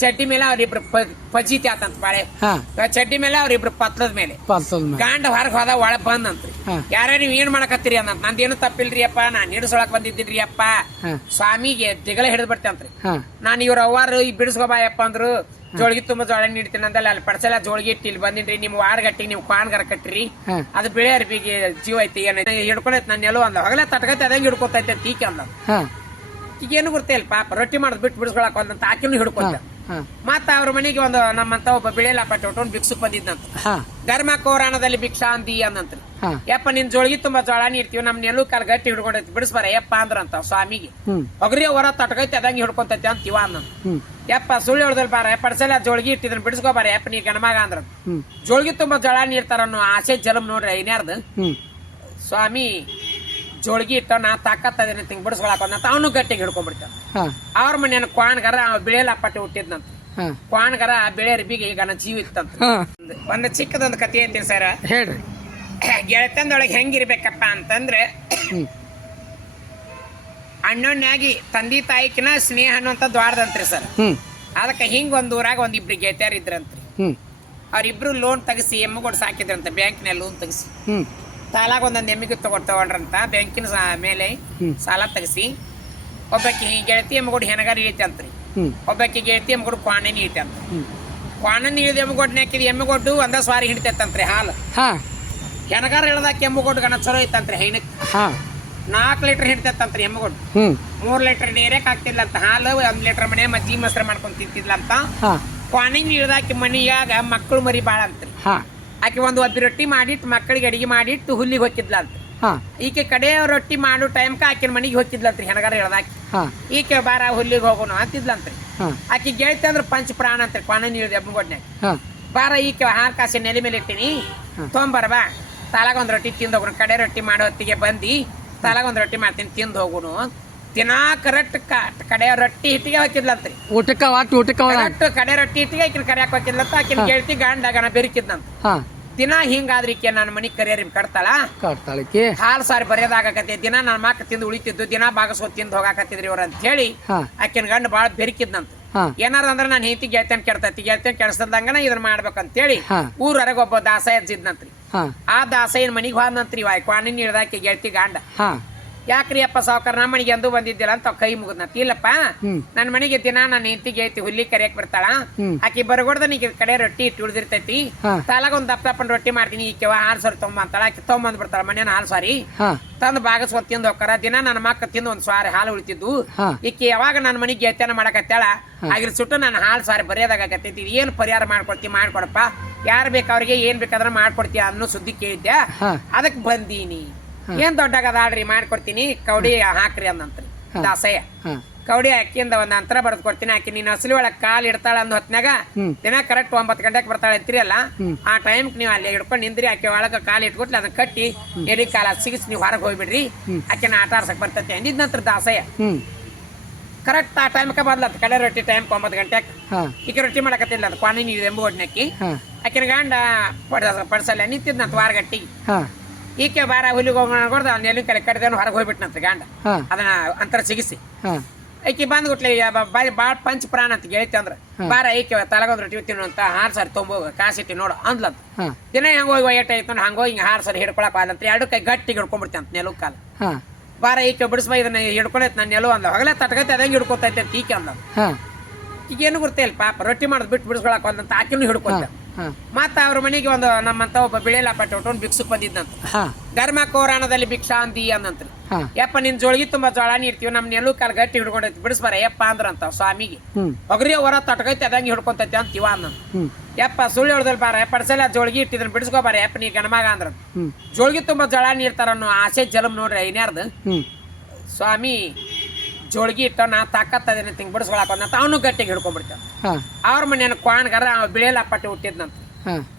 ಚಡ್ಡಿ ಮೇಲೆ ಅವ್ರಿಬ್ರು ಪಜೀತಿ ಆತಂತ ಬಾಳೆ ಚಡ್ಡಿ ಮೇಲೆ ಅವ್ರಿಬ್ರು ಪತ್ಲದ ಮೇಲೆ ಗಾಂಡ ಹೊರಗ್ ಹೋದ ಒಳಗ್ ಬಂದಂತ್ರಿ ಯಾರ್ಯಾರು ನೀವ್ ಏನ್ ಮಾಡಕತ್ತೀರಿ ಅಂತ ನಂದೇನು ತಪ್ಪಿಲ್ರಿ ಅಪ್ಪ ನಾನ್ ಹಿಡಿಸೊಳಕ್ ಬಂದಿದ್ದಿದ್ರಿ ಅಪ್ಪ ಸ್ವಾಮಿಗೆ ದಿಗಲ ಹಿಡಿದ್ ಬರ್ತೇನ್ರಿ ನಾನ್ ಇವ್ರ ಅವ್ವಾರು ಈ ಬಿಡಿಸ್ಕೋಬಾಯಪ್ಪ ಅಂದ್ರು ಜೋಳಿಗೆ ತುಂಬಾ ಜೋಳ ನೀಡ್ತೀನಿ ಅಂದಲ್ಲ ಅಲ್ಲಿ ಪಡ್ಸಲ ಜೋಳಿಗೆ ಇಟ್ಟು ಇಲ್ಲಿ ಬಂದಿನ್ರಿ ನಿಮ್ ವಾರಗಟ್ಟಿ ನೀವು ಕಾಣ್ಗಾರ ಕಟ್ಟ್ರಿ ಅದು ಬೆಳೆ ಅರ್ಬಿಗೆ ಜೀವ ಐತಿ ಏನ ಹಿಡ್ಕೊಂಡೈತಿ ನಾನು ಎಲ್ಲೋ ಅಂದ ಹೊಗಲೇ ತಟಕೈತಿ ಅದಂಗೆ ಹಿಡ್ಕೊತೈತೆ ತೀಕೆ ಅಂದ ಈಗ ಏನು ಗೊತ್ತಿಲ್ಲ ಪಾಪ ರೊಟ್ಟಿ ಮಾಡೋದು ಬಿಟ್ಟು ಬಿಡಿಸ್ಕೊಳಕ್ ಒಂದಂತ ಆಕಿನೂ ಹಿಡ್ಕೊಂತ ಮತ್ತ ಅವ್ರ ಮನೆಗೆ ಒಂದು ನಮ್ಮಂತ ಒಬ್ಬ ಬಿಳೆಲಾಪಟ್ಟಿ ಹೊಟ್ಟೊಂದು ಭಿಕ್ಷುಕ್ ಬಂದಿದ್ನಂತ ಧರ್ಮ ಕೋರಾಣದಲ್ಲಿ ಭಿಕ್ಷಾ ಅಂದಿ ಅಂದಂತ್ರಿ ಯಪ್ಪ ನಿನ್ ಜೋಳಿಗೆ ತುಂಬಾ ಜೋಳ ನೀಡ್ತೀವಿ ನಮ್ ನೆಲ್ಲು ಕಾಲ್ ಗಟ್ಟಿ ಹಿಡ್ಕೊಂಡೈತಿ ಬಿಡಿಸ್ಬಾರ ಯಪ್ಪ ಅಂದ್ರಂತ ಸ್ವಾಮಿಗೆ ಒಗ್ರಿ ಹೊರ ತಟಕೈತಿ ಅದಂಗೆ ಹಿಡ್ಕೊಂತೈತಿ ಅಂತ ಇವ ಅಂದ ಯಪ್ಪ ಸುಳ್ಳು ಹೇಳ್ದಲ್ ಬಾರ ಪಡ್ಸಲ ಜೋಳಿಗೆ ಇಟ್ಟಿದ್ರ ಬಿಡಿಸ್ಕೋಬಾರ ಯಪ್ಪ ನೀ ಗಣಮಗ ಅಂದ್ರ ಜೋಳಿಗೆ ತುಂಬಾ ಜೋಳ ನೀಡ್ತಾರ ಅನ್ನೋ ಆಸೆ ಜಲಮ್ ನೋಡ್ರಿ ಐನ್ಯಾರ್ದು ಸ್ವಾಮಿ ಜೋಳಿಗೆ ಇಟ್ಟ ನಾ ತಾಕತ್ತದೇನೆ ತಿಂಗ್ ಬಿಡಿಸ್ಕೊಳಕಂತ ಅವನು ಗಟ್ಟಿಗೆ ಹಿಡ್ಕೊಂಡ್ಬಿಡ್ತಾನ ಅವ್ರ ಮನೇನ ಕ್ವಾಣ್ಗಾರ ಬಿಳೆಲಾಪಟ್ಟಿ ಹುಟ್ಟಿದ್ನಂತ ಕ್ವಾಣ್ಗಾರ ಬಿಳೆ ರಿಬಿಗೆ ಈಗ ನನ್ನ ಜೀವ ಇತ್ತಂತ ಒಂದು ಚಿಕ್ಕದೊಂದು ಕಥೆ ಐತಿ ಸರ್ ಹೇಳ್ರಿ ಗೆಳತನದೊಳಗೆ ಹೆಂಗಿರ್ಬೇಕಪ್ಪ ಅಂತಂದ್ರೆ ಅಣ್ಣೊಣ್ಣಾಗಿ ತಂದಿ ತಾಯಿಕಿನ ಸ್ನೇಹ ಅನ್ನುವಂತ ದ್ವಾರದಂತ್ರಿ ಸರ್ ಅದಕ್ಕೆ ಹಿಂಗ ಒಂದ್ ಊರಾಗ ಒಂದಿಬ್ರು ಗೆಳತಿಯರ್ ಇದ್ರಂತ್ರಿ ಅವ್ರಿಬ್ರು ಲೋನ್ ತೆಗಿಸಿ ಎಮ್ಮಗೋಡ್ ಸಾಕಿದ್ರಂತ ಬ್ಯಾಂಕ್ನಲ್ಲಿ ಲೋನ್ ತೆಗಿಸಿ ಸಾಲಾಗ ಒಂದೊಂದು ಎಮ್ಮಿಗೆ ತಗೊಂಡ್ರಂತ ಬ್ಯಾಂಕಿನ ಮೇಲೆ ಸಾಲ ತೆಗಿಸಿ ಒಬ್ಬಾಕಿ ಗೆಳತಿ ಎಮ್ಮಗೋಡ್ ಹೆಣಗಾರ ಇಳಿತಂತ್ರಿ ಒಬ್ಬಾಕಿ ಗೆಳತಿ ಎಮ್ಮಗೋಡ್ ಕ್ವಾಣನಿ ಇಳಿತಂತ ಕ್ವಾಣನಿ ಇಳಿದ ಎಮ್ಮಗೋಡ್ನ ಹಾಕಿದ ಎಮ್ಮಗೋಡ್ಡು ಒಂದ ಸ್ವಾರಿ ಹಿಡಿತೈತಂತ್ರಿ ಹಾಲು ಹೆಣಗಾರ ಇಳ್ದಾಕ ಎಮ್ಮಗೋಡ್ ಗಣ ಚಲೋ ಐತಂತ್ರಿ ಹೈನಕ್ 4 ಲೀಟರ್ ಹಿಡಿತೈತಂತ್ರಿ ಎಮ್ಮಗೋಡ್ 3 ಲೀಟರ್ ನೀರಕ್ ಆಗ್ತಿಲ್ಲಂತ ಹಾಲು 1 ಲೀಟರ್ ಮನೆ ಮಜ್ಜಿ ಮೊಸರು ಮಾಡ್ಕೊಂಡ್ ತಿಂತಿದ್ಲಂತ ಕ್ವಾಣನಿ ಇಳ್ದಾಕಿ ಮನಿಯಾಗ ಮಕ್ಕಳು ಮರಿ ಬಾಳ ಅಂತ್ರಿ ಆಕೆ ಒಂದು ಒಬ್ಬ ರೊಟ್ಟಿ ಮಾಡಿಟ್ಟು ಮಕ್ಕಳಿಗೆ ಅಡಿಗೆ ಮಾಡಿಟ್ಟು ಹುಲ್ಲಿಗೆ ಹೋಗಿದ್ಲಂತ ಈಕೆ ಕಡೆ ರೊಟ್ಟಿ ಮಾಡೋ ಟೈಮ್ಕ ಆಕಿನ ಮನಿಗೆ ಹೋಗಿದ್ಲಂತ್ರಿ ಹೆಣಗಾರ ಹೇಳ್ದಾಕಿ ಈಕೆ ಬಾರ ಹುಲ್ಲಿಗೆ ಹೋಗೋಣ ಅಂತಿದ್ಲಂತ್ರಿ ಆಕಿ ಗೆಳತಿ ಅಂದ್ರ ಪಂಚ ಪ್ರಾಣ ಅಂತ್ರಿ ಕ್ವಾಣನಿ ಇಳಿದ ಎಮ್ಮಗೋಡ್ನ್ಯಾಗ ಬಾರ ಈಕೆ ಹಾರ್ ಕಾಸೆ ನೆಲೆ ಮೇಲೆ ಇಟ್ಟಿನಿ ತೊಂಬರ ಬಾ ತಾಲಾಗ ಒಂದ್ ರೊಟ್ಟಿ ತಿಂದು ಹೋಗೋಣ ಕಡೆ ರೊಟ್ಟಿ ಮಾಡೋ ಹೊತ್ತಿಗೆ ಬಂದಿ ತಾಲಾಗ ಒಂದ್ ರೊಟ್ಟಿ ಮಾಡ್ತೀನಿ ತಿಂದು ಹೋಗುನು ದಿನಾ ಕರೆಕ್ಟ್ ಕಡೆ ರೊಟ್ಟಿ ಹಿಟ್ಟಿಗೆ ಹಾಕಿದ್ಲಂತ್ರಿ ಊಟಕ್ಕೆ ಕಡೆ ರೊಟ್ಟಿ ಹಿಟ್ಟಿಗೆ ಆಕಿನ ಕರಿಯಾಕ ಹಾಕಿದ್ಲಂತ ಆಕಿನ ಗೆಳತಿ ಗಂಡ ಬೆರಿಕಿದ್ನಂತ ದಿನ ಹಿಂಗಾದ್ರಿಕೆ ನನ್ನ ಮನಿ ಕರಿಯರ್ ಕಟ್ತಾಳ ಹಾಲ್ ಸಾರಿ ಬರೆಯೋದಾಗತ್ತೆ ದಿನ ನನ್ನ ಮಕ್ಕ ತಿಂದು ಉಳಿತಿದ್ದು ದಿನ ಬಾಗಸ್ಕೊತ್ ತಿಂದು ಹೋಗಾಕತ್ತಿದ್ರಿ ಇವ್ರ ಅಂತ ಹೇಳಿ ಆಕಿನ ಗಂಡ ಬಾಳ ಬೆರಿಕಿದ್ನಂತ ಏನಾರ ಅಂದ್ರ ನಾನು ಹೆಂಡತಿ ಗೆಳತಿಯನ್ ಕೆಡ್ತೈತಿ ಗೆಳತಿಯನ್ ಕೆಡ್ಸದಂಗನ ಇದನ್ನ ಮಾಡ್ಬೇಕಂತೇಳಿ ಊರವರೆಗ ಒಬ್ಬ ದಾಸಯ್ಯ ಇದ್ನಂತ್ರಿ ಆ ದಾಸಯ್ಯನ ಮನಿಗ್ ಹೋದ್ನಂತ್ರಿ ಕ್ವಾಣಿನ ಹಿಡ್ದಾಕಿ ಗೆಳತಿ ಗಂಡ ಯಾಕ್ರಿ ಅಪ್ಪ ಸಾವ್ಕಾರ ನಮ್ಮ ಮನೆಗೆ ಎಂದೂ ಬಂದಿದ್ದಿಲ್ಲ ಅಂತ ಕೈ ಮುಗಿದ್ನಂತ ಇಲ್ಲಪ್ಪ ನನ್ನ ಮನೆಗೆ ದಿನ ನನ್ನ ಹೆಂಡತಿಗೆ ಐತಿ ಹುಲ್ಲಿ ಕರಿಯಕ್ ಬರ್ತಾಳ ಆಕಿ ಬರಗೊಡ್ದ ನೀ ಕಡೆ ರೊಟ್ಟಿ ಇಟ್ಟು ಉಳಿದಿರ್ತೈತಿ ತಾಲಾಗ ಒಂದ್ ದಪ್ಪನ್ ರೊಟ್ಟಿ ಮಾಡ್ತೀನಿ ಈಕೆವ ಹಾಲ್ ಸಾರಿ ತೊಗೊಂಬಂತಾಳ ಆಕಿ ತೊಗೊಂಬಂದ್ ಬರ್ತಾಳ ಮನೇನ ಹಾಲ್ ಸಾರಿ ತಂದು ಬಾಗಸ್ಕೊಂಡ್ ತಿಂದು ಹೋಗ್ತಾರ ದಿನ ನನ್ನ ಮಕ್ಕ ತಿಂದು ಒಂದ್ ಸಾರಿ ಹಾಲು ಉಳಿತಿದ್ದು ಈಕಿ ಯಾವಾಗ ನನ್ನ ಮನೆಗೆ ಗೆಳತಿಯನ್ನ ಮಾಡಕತ್ತಾಳ ಆಗಿರ್ ಸುಟ್ಟು ನನ್ನ ಹಾಲ್ ಸಾರಿ ಬರೆಯೋದಾಗತ್ತೈತಿ ಏನ್ ಪರಿಹಾರ ಮಾಡ್ಕೊಡಪ್ಪ ಯಾರ್ ಬೇಕು ಅವ್ರಿಗೆ ಏನ್ ಬೇಕಾದ್ರ ಮಾಡ್ಕೊಡ್ತೀಯ ಅನ್ನೋ ಸುದ್ದಿ ಕೇಳಿದ್ದೆ ಅದಕ್ ಬಂದೀನಿ ಏನ್ ದೊಡ್ಡಾಗದಾಳ್ರಿ ಮಾಡ್ಕೊಡ್ತೀನಿ ಕೌಡಿ ಹಾಕ್ರಿ ಅಂದಂತ್ರಿ ದಾಸಯ್ಯ ಕೌಡಿ ಹಾಕಿಂದ ಒಂದ್ ಅಂತರ ಬರೆದ್ ಕೊಡ್ತೀನಿ ಆಕಿ ನೀನ್ ಹಸಲಿ ಒಳಗ್ ಕಾಲ್ ಇಡ್ತಾಳ ಅಂದ್ ಹೊತ್ನಾಗ ದಿನ ಕರೆಕ್ಟ್ 9 ಗಂಟೆಗೆ ಬರ್ತಾಳ ಅಂತೀರಿ ಅಲ್ಲ ಆ ಟೈಮ್ ನೀವ್ ಅಲ್ಲಿ ಹಿಡ್ಕೊಂಡ್ ನಿಂದ್ರಿ ಆಕೆ ಒಳಗ ಕಾಲ್ ಇಟ್ಕೊಟ್ಲಿ ಅದನ್ನ ಕಟ್ಟಿ ಎರಿ ಕಾಲ ಸಿಗಿಸಿ ನೀವ್ ಹೊರಗೆ ಹೋಗ್ಬಿಡ್ರಿ ಆಕೆನ ಆಟ ಆಡ್ಸಕ್ ಬರ್ತೈತಿ ಅಂದಿದ್ನಂತ್ರ ದಾಸಯ್ಯ ಕರೆಕ್ಟ್ ಆ ಟೈಮ್ಕ ಬಂದ್ಲತ್ ಕಡೆ ರೊಟ್ಟಿ ಟೈಮ್ 9 ಗಂಟೆಗೆ ಈಕೆ ರೊಟ್ಟಿ ಮಾಡಕತ್ತಿಲ್ಲ ಅಂತ ಕ್ವಾಣಿನಿ ಎಂಬುವಡ್ನಕ್ಕಿ ಆಕಿನ ಗಂಡ ಪಡ್ಸಲ್ಲ ನಿಂತಿದ್ನಂತ ವಾರಗಟ್ಟಿಗೆ ಈಕೆ ಬಾರ ಹುಲ್ಲಿಗೆ ಹೋಗೋಣ ನೆಲ್ಲಿನ ಕಡೆ ಕಡ್ದೇನು ಹೊರಗೆ ಹೋಗ್ಬಿಟ್ನಂತ ಗಂಡ ಅದನ್ನ ಅಂತರ ಸಿಗಿಸಿ ಈಕಿ ಬಂದ್ಬಿಟ್ಲಿ ಬಾಳ ಪಂಚ ಪ್ರಾಣ ಅಂತ ಗೆಳತಿ ಅಂದ್ರ ಬಾರ ಈಕೆ ತಲಗೊಂದ್ ರೊಟ್ಟಿ ತಿನ್ನು ಅಂತ ಹಾರ್ ಸಾರಿ ತೊಂಬೋಗ ಕಾಸಿಟ್ಟಿ ನೋಡು ಅಂದ್ಲಂತ ದಿನ ಹೆಂಗ ಹೋಗಿ ಏಟ ಐತ ಹಂಗೋಗಿ ಹಿಂಗ ಹಾರ್ ಸಾರಿ ಹಿಡ್ಕೊಳಕ್ ಆದಂತ್ರಿ 2 ಕೈ ಗಟ್ಟಿಗೆ ಹಿಡ್ಕೊಂಡ್ಬಿಡ್ತಂತ ನೆಲಕ್ ಕಾಲ ಬಾರ ಈಕೆ ಬಿಡಿಸ್ಬಾ ಇದನ್ನ ಹಿಡ್ಕೊಂಡೈತಿ ನಾನು ನೆಲವು ಅಂದ ಹೊಗಲೇ ತಟಕೈತಿ ಅದಂಗೆ ಹಿಡ್ಕೊತೈತೆ ಈಕೆ ಅಂದ ಈಗ ಏನು ಗೊತ್ತಿಲ್ಲ ಪಾಪ ರೊಟ್ಟಿ ಮಾಡೋದು ಬಿಟ್ಟು ಬಿಡಿಸ್ಕೊಳಕ್ ಒಂದಂತ ಆಕಿನೂ ಹಿಡ್ಕೊಂತ ಮತ್ತ ಅವ್ರ ಮನೆಗೆ ಒಂದು ನಮ್ಮಂತ ಒಬ್ಬ ಬಿಳೆಲಾಪಟ್ಟಿ ಹೊಟ್ಟೊಂದು ಭಿಕ್ಷುಕ್ ಬಂದಿದ್ನಂತ ಧರ್ಮ ಕೋರಾಣದಲ್ಲಿ ಭಿಕ್ಷಾ ಅಂದಿ ಅಂದಂತ್ರಿ ಯಪ್ಪ ನಿನ್ ಜೋಳಿಗೆ ತುಂಬಾ ಜೋಳ ನೀಡ್ತೀವಿ ನಮ್ ನೆಲ್ಲು ಕಾಲ್ ಗಟ್ಟಿ ಹಿಡ್ಕೊಂಡೈತಿ ಬಿಡಿಸ್ಬಾರ ಯಪ್ಪ ಅಂದ್ರಂತ ಸ್ವಾಮಿಗೆ ಒಗ್ರಿ ಹೊರ ತಟಕೈತಿ ಅದಂಗೆ ಹಿಡ್ಕೊಂತೈತಿ ಅಂತ ಇವ ಅಂದ ಯಪ್ಪ ಸುಳ್ಳು ಹೇಳ್ದಲ್ ಬಾರ ಪಡ್ಸಲ ಜೋಳಿಗೆ ಇಟ್ಟಿದ್ರ ಬಿಡಿಸ್ಕೋಬಾರ ಯಪ್ಪ ನೀ ಗಣಮಗ ಅಂದ್ರ ಜೋಳಿಗೆ ತುಂಬಾ ಜೋಳ ನೀಡ್ತಾರ ಅನ್ನೋ ಆಸೆ ಜಲಮ್ ನೋಡ್ರಿ ಐನ್ಯಾರ್ದು ಸ್ವಾಮಿ ಜೋಳಿಗೆ ಇಟ್ಟ ನಾ ತಾಕತ್ತದೇನೆ ತಿಂಗ್ ಬಿಡಿಸ್ಕೊಳಕಂತ ಅವನು ಗಟ್ಟಿಗೆ ಹಿಡ್ಕೊಂಡ್ಬಿಡ್ತಾನ ಅವ್ರ ಮನೇನ ಕ್ವಾಣ್ಗಾರ ಬಿಳೆಲಾಪಟ್ಟಿ ಹುಟ್ಟಿದ್ನಂತ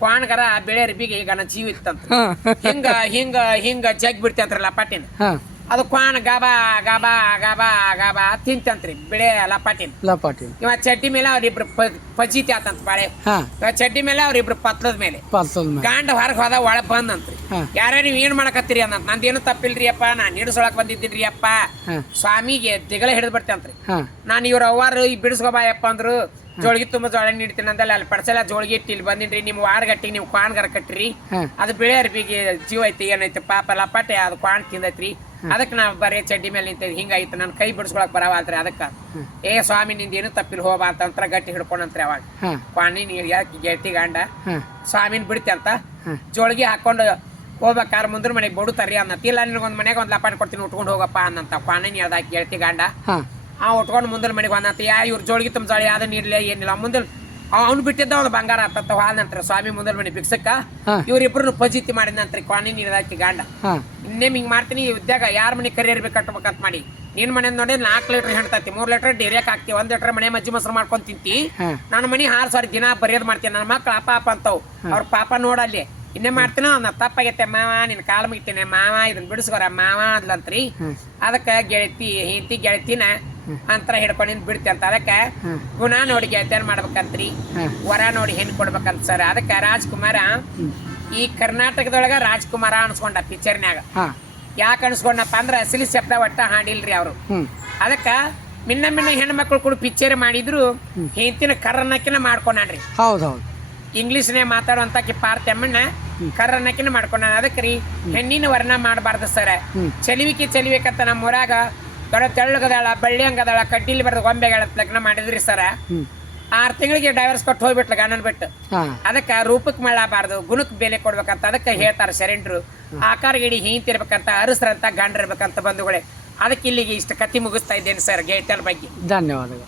ಕ್ವಾಣ್ಗಾರ ಬಿಳೆ ರಿಬಿಗೆ ಈಗ ನನ್ನ ಜೀವ ಇತ್ತಂತ ಹಿಂಗ ಹಿಂಗ ಹಿಂಗ ಜಗ್ ಬಿಡ್ತಂತ್ರಿ ಲಪಾಟಿನ ಅದು ಕ್ವಾಣ ಗಾಬಾ ಗಾಬಾ ಗಾಬಾ ಗಾಬಾ ತಿಂತಂತ್ರಿ ಬಿಳೆ ಲಪಾಟಿನ ಇವ ಚಡ್ಡಿ ಮೇಲೆ ಅವ್ರಿಬ್ರು ಪಜೀತಿ ಆತಂತ ಬಾಳೆ ಚಡ್ಡಿ ಮೇಲೆ ಅವ್ರಿಬ್ರು ಪತ್ಲದ ಮೇಲೆ ಗಾಂಡ ಹೊರಗ್ ಹೋದ ಒಳಗ್ ಬಂದಂತ್ರಿ ಯಾರ್ಯಾರು ನೀವ್ ಏನ್ ಮಾಡಕತ್ತೀರಿ ಅಂತ ನಂದೇನು ತಪ್ಪಿಲ್ರಿ ಅಪ್ಪ ನಾನ್ ಹಿಡಿಸೊಳಕ್ ಬಂದಿದ್ದೀನ್ರಿ ಅಪ್ಪ ಸ್ವಾಮಿಗೆ ದಿಗಲ ಹಿಡಿದ್ ಬರ್ತೇನ್ರಿ ನಾನ್ ಇವ್ರ ಅವ್ವಾರು ಈ ಬಿಡಿಸ್ಕೋಬಾಯಪ್ಪ ಅಂದ್ರು ಜೋಳಿಗೆ ತುಂಬ ಜೋಳ ನೀಡ್ತೀನಿ ಅಂದಲ್ಲ ಅಲ್ಲಿ ಪಡ್ಸಲ ಜೋಳಿಗೆ ಇಟ್ಟು ಇಲ್ಲಿ ಬಂದಿನ್ರಿ ನಿಮ್ಮ ವಾರಗಟ್ಟಿಗೆ ನೀವು ಕ್ವಾಣ್ಗಾರ ಕಟ್ಟಿರಿ ಅದು ಬಿಳಿ ಅರ್ಬಿಗೆ ಜೀವ ಐತಿ ಏನೈತಿ ಪಾಪ ಲಪಾಟೆ ಅದು ಕ್ವಾಣ್ ತಿಂದೈತ್ರಿ ಅದಕ್ಕೆ ನಾವು ಬರೀ ಚಡ್ಡಿ ಮೇಲೆ ನಿಂತಿದ್ವಿ ಹಿಂಗಾಯ್ತು ನನ್ನ ಕೈ ಬಿಡಿಸ್ಕೊಳಕ್ ಬರವಲ್ರಿ ಅದಕ್ಕೆ ಏ ಸ್ವಾಮಿ ನಿಂದ ಏನು ತಪ್ಪಿಲ್ ಹೋಗ ಅಂತಂತ್ರ ಗಟ್ಟಿ ಹಿಡ್ಕೊಂಡಂತ್ರಿ ಅವಾಗ ಕ್ವಾಣಿ ನೀರು ಗಟ್ಟಿ ಗಂಡ ಸ್ವಾಮಿನ ಬಿಡ್ತಿ ಅಂತ ಜೋಳಿಗೆ ಹಾಕೊಂಡು ಹೋಗ್ಬೇಕಾದ್ರೆ ಮುಂದ್ರ ಮನೆಗೆ ಬಡುತ್ತಾರಿ ಅನ್ನತ್ತ ಇಲ್ಲ ನಿನಗೊಂದು ಮನೆಗೆ ಒಂದು ಲಪಾಟ್ ಕೊಡ್ತೀನಿ ಉಟ್ಕೊಂಡು ಹೋಗಪ್ಪ ಅನ್ನಂತ ಕ್ವಾಣಿ ಹೇಳ್ದಾಕಿ ಗೆಳತಿ ಗಂಡ ಉಟ್ಕೊಂಡು ಮುಂದ್ರ ಮನೆಗೆ ಒಂದಂತ ಇವ್ರ ಜೋಳಿಗೆ ತುಂಬ ಜೋಳಿ ಅದನ್ನ ಇರ್ಲಿ ಏನಿಲ್ಲ ಮುಂದೆ ಅವ್ನು ಬಿಟ್ಟಿದ್ದ ಒಂದು ಬಂಗಾರ ಆತತ್ತ ಹಾನಂತ್ರ ಸ್ವಾಮಿ ಮುಂದಲ್ ಮನೆ ಬಿಕ್ಸಕ್ಕ ಇವ್ರಿಬ್ರು ಫಜೀತಿ ಮಾಡಿದಂತ್ರಿ ಕ್ವಾಣಿ ನೀರ್ದಾಕಿ ಗಂಡ ಇನ್ನೇಮ್ ಹಿಂಗ್ ಮಾಡ್ತೀನಿ ಈ ಉದ್ಯೋಗ ಯಾರ ಮನೆ ಕರಿಯರ್ ಕಟ್ಬೇಕಂತ ಮಾಡಿ ನಿನ್ ಮನೆ ನೋಡಿ 4 ಲೀಟರ್ ಹೆಣ್ತೈತಿ 3 ಲೀಟರ್ ಡೇರಿಯಾಕ್ ಹಾಕ್ತಿ 1 ಲೀಟರ್ ಮನೆ ಮಜ್ಜಿ ಮೊಸರು ಮಾಡ್ಕೊಂಡ್ ತಿಂತಿ ನನ್ನ ಮನಿ 6 ಸಾವಿರ ದಿನ ಬರೆಯೋದ್ ಮಾಡ್ತೀನಿ ನನ್ನ ಮಕ್ಳು ಅಪ್ಪ ಅಂತಾವ್ ಅವ್ರ ಪಾಪ ನೋಡಲ್ಲಿ ಇನ್ನೇ ಮಾಡ್ತೀನ ನಾ ತಪ್ಪಾಗೈತೆ ಮಾವ ನಿನ್ ಕಾಲ್ ಮುಗಿತೇನೆ ಮಾವ ಇದನ್ನ ಬಿಡಿಸ್ಕೊರ ಮಾವ ಅದ್ಲಂತ್ರಿ ಅದಕ್ಕ ಗೆಳತಿ ಹೆಂಡತಿ ಗೆಳತಿನ ಅಂತರ ಹಿಡ್ಕೊಂಡಿದ್ ಬಿಡ್ತಿ ಅಂತ ಅದಕ್ಕ ಗುಣ ನೋಡಿ ಗೆಳತಿಯನ್ ಮಾಡ್ಬೇಕಂತ್ರಿ ವರ ನೋಡಿ ಹೆಣ್ ಕೊಡ್ಬೇಕಂತ ಸರ್ ಅದಕ್ಕ ರಾಜ್ಕುಮಾರ ಈ ಕರ್ನಾಟಕದೊಳಗ ರಾಜ್ಕುಮಾರ ಅನ್ಸ್ಕೊಂಡ ಪಿಕ್ಚರ್ನ್ಯಾಗ ಯಾಕೆ ಅನ್ಸ್ಕೊಂಡಪ್ಪ ಅಂದ್ರ ಅಸಲಿ ಶಬ್ದ ಒಟ್ಟ ಹಾಡಿಲ್ರಿ ಅವ್ರು ಅದಕ್ಕ ಮಿನ್ನ ಹೆಣ್ಮಕ್ಳು ಕೂಡ ಪಿಕ್ಚರ್ ಮಾಡಿದ್ರು ಹೆಂಡತಿನ ಕರ್ರನ್ನಕಿನ ಮಾಡ್ಕೊಂಡ್ರಿ ಹೌದೌದು ಇಂಗ್ಲಿಷ್ನೇ ಮಾತಾಡುವಂತ ಪಾರ್ಥಮ್ಮಣ್ಣ ಕರ್ರನ್ನಕಿನ ಮಾಡ್ಕೊಂಡ ಅದಕ್ಕೆ ರೀ ಹೆಣ್ಣಿನ ವರ್ಣ ಮಾಡಬಾರ್ದು ಸರ್ ಚಲಿವಿಕಂತ ನಮ್ಮ ಊರಾಗ ದೊಡ್ಡ ತೆಳ್ಳಗದಾಳ ಬಳ್ಳಿ ಹಂಗದಾಳ ಕಡ್ಡಿಲಿ ಬರೆದ ಗೊಂಬೆಗಳ ಲಗ್ನ ಮಾಡಿದ್ರಿ ಸರ 6 ತಿಂಗಳಿಗೆ ಡೈವರ್ಸ್ ಕೊಟ್ಟು ಹೋಗ್ಬಿಟ್ಲ ಗಂಡನ್ ಬಿಟ್ಟು ಅದಕ್ಕೆ ರೂಪಕ್ ಮಾಡಬಾರ್ದು ಗುಣಕ್ ಬೆಲೆ ಕೊಡ್ಬೇಕಂತ ಅದಕ್ಕೆ ಹೇಳ್ತಾರ ಶರಣರು ಆಕಾರ ಗಿಡಿ ಹಿಂತಿರ್ಬೇಕಂತ ಅರಸ್ರಂತ ಗಂಡ್ರಿರ್ಬೇಕಂತ ಬಂಧುಗಳೇ ಅದಕ್ಕೆ ಇಲ್ಲಿಗೆ ಇಷ್ಟು ಕತ್ತಿ ಮುಗಿಸ್ತಾ ಇದ್ದೇನೆ ಸರ್ ಗೆಳತಿಯರ ಬಗ್ಗೆ ಧನ್ಯವಾದಗಳು.